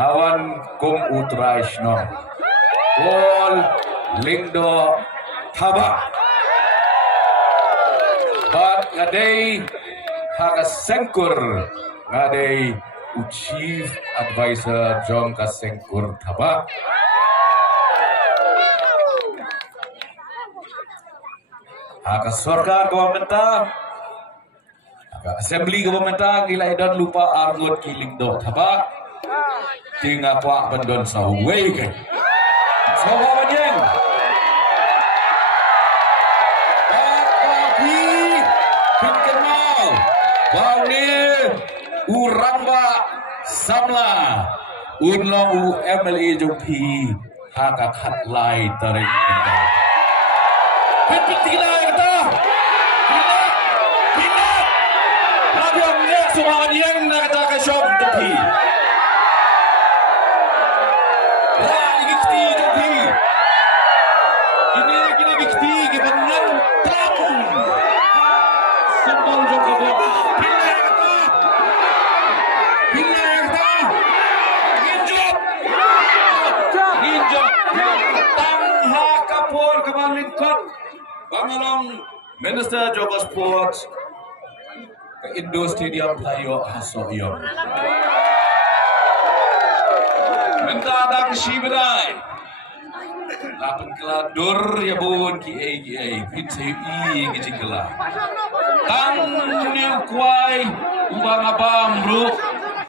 Hawan Kung Utraishno Gol Lindo Taba Bat ngadai Haka Sengkur ngadai Chief Advisor Jong Kasengkur Taba Haka Sorkar Government Assembly Government gila dan lupa argot kiling do Taba tinggal kuak bendon sahuway kan sawa banyak tapi kenal bani urang ba samla unlong u MLA jompi haka khat lai tarik kita Semua yang nak kata shop tepi. Ini kiti tepi. Ini kiti kita menang tamu. Sembol juga dia. Bila kata. Ninjok. Tangha kapur kembali kot. Bangalong Minister Joko Sports. Indo Stadium Playo Hasoyom. Mentadang Shibadai. Lapan keladur ya bun ki ngicikela. Tang niu kuai ubang abam bro.